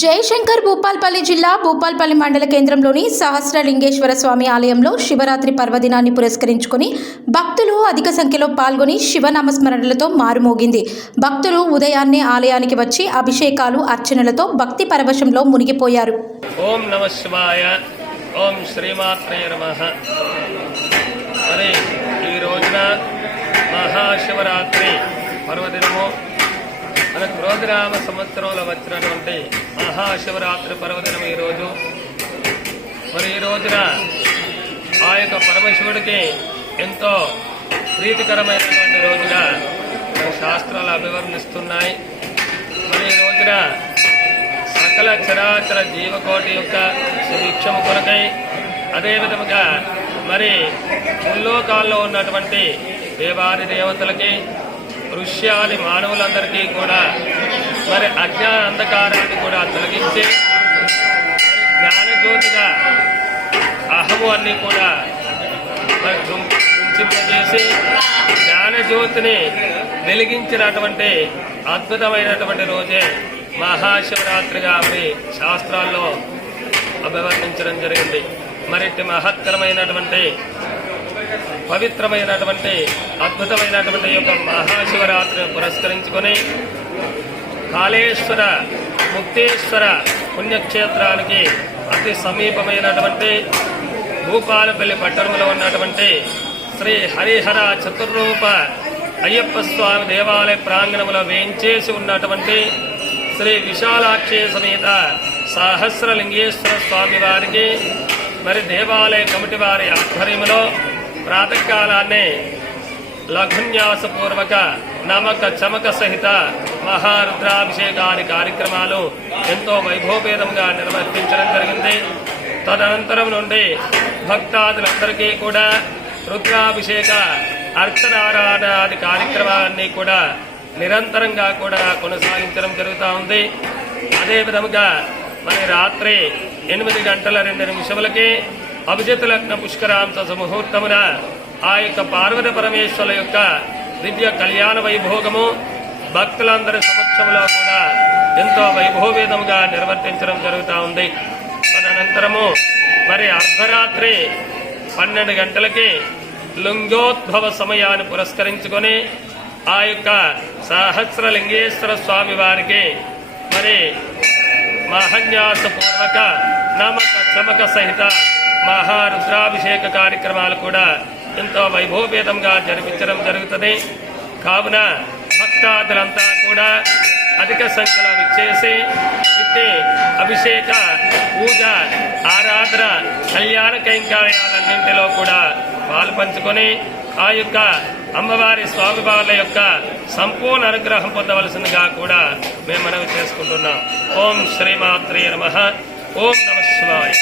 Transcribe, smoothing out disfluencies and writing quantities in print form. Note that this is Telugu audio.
జయశంకర్ భూపాల్పల్లి జిల్లా భూపాల్పల్లి మండల కేంద్రంలోని సహస్రలింగేశ్వర స్వామి ఆలయంలో శివరాత్రి పర్వదినాన్ని పురస్కరించుకుని భక్తులు అధిక సంఖ్యలో పాల్గొని శివనామస్మరణలతో మారుమోగింది. భక్తులు ఉదయాన్నే ఆలయానికి వచ్చి అభిషేకాలు అర్చనలతో భక్తి పరవశంలో మునిగిపోయారు. ఓం నమః శివాయ. ఓం శ్రీమాత్రే నమః. మరి ఈ రోజున మహాశివరాత్రి పర్వదినము మన క్రోధరామ సంవత్సరంలో వచ్చినటువంటి మహాశివరాత్రి పర్వదినం ఈరోజు. మరి ఈ రోజున ఆ యొక్క పరమశివుడికి ఎంతో ప్రీతికరమైనటువంటి రోజుగా మన శాస్త్రాలు అభివర్ణిస్తున్నాయి. మరి ఈ రోజున సకల చరాచర జీవకోటి యొక్క సుభిక్షము కొరకై, అదేవిధముగా మరి ముల్లోకాల్లో ఉన్నటువంటి దేవాది దేవతలకి, ఋష్యాది మానవులందరికీ కూడా మరి అజ్ఞాన అంధకారాన్ని కూడా తొలగించి జ్ఞానజ్యోతిగా అహము అన్ని కూడా మరి కుంచింపజేసి జ్ఞానజ్యోతిని వెలిగించినటువంటి అద్భుతమైనటువంటి రోజే మహాశివరాత్రిగా మరి శాస్త్రాల్లో అభివర్ణించడం జరిగింది. మరిటి మహత్తరమైనటువంటి పవిత్రమైనటువంటి అద్భుతమైనటువంటి యొక్క మహాశివరాత్రిని పురస్కరించుకొని కాళేశ్వర ముక్తేశ్వర పుణ్యక్షేత్రానికి అతి సమీపమైనటువంటి భూపాలపల్లి పట్టణంలో ఉన్నటువంటి శ్రీ హరిహర చతుర్రూప అయ్యప్ప స్వామి దేవాలయ ప్రాంగణంలో వేయించేసి ఉన్నటువంటి శ్రీ విశాలాక్షి సమేత సహస్రలింగేశ్వర స్వామి వారికి మరి దేవాలయ కమిటీ వారి ఆధ్వర్యంలో ప్రాతకాలాన్నే లఘున్యాసపూర్వక నమక చమక సహిత మహారుద్రాభిషేకాది కార్యక్రమాలు ఎంతో వైభవపేతంగా నిర్వర్తించడం జరిగింది. తదనంతరం నుండి భక్తాదులందరికీ కూడా రుద్రాభిషేక అర్చనారాధనాది కార్యక్రమాలన్నీ కూడా నిరంతరంగా కూడా కొనసాగించడం జరుగుతూ ఉంది. అదేవిధముగా మరి రాత్రి 8 గంటల 2 నిమిషములకి అభిజిత్ లగ్న పుష్కరాంశ ముహూర్తమున ఆ యొక్క పార్వతి పరమేశ్వరుల యొక్క దివ్య కళ్యాణ వైభోగము భక్తులందరి సమక్షంలో కూడా ఎంతో వైభవవేదముగా నిర్వర్తించడం జరుగుతూ ఉంది. తదనంతరము మరి అర్ధరాత్రి 12 గంటలకి లింగోద్భవ సమయాన్ని పురస్కరించుకొని ఆ యొక్క సహస్రలింగేశ్వర స్వామి వారికి మరి మహాన్యాసపూర్వక నమక చమక సహిత మహారుద్రాభిషేక కార్యక్రమాలు కూడా ఎంతో వైభవపేతంగా జరిపించడం జరుగుతుంది. కావున భక్తాదులంతా కూడా అధిక సంఖ్యలో విచ్చేసి ఇట్టి అభిషేక పూజ ఆరాధన కళ్యాణ కైంకర్యాలన్నింటిలో కూడా పాల్పంచుకొని ఆ యొక్క అమ్మవారి స్వామివార్ల యొక్క సంపూర్ణ అనుగ్రహం పొందవలసిందిగా కూడా మేము మనవి చేసుకుంటున్నాం. ఓం శ్రీమాత్రే నమః. ఓం నమః శివాయ.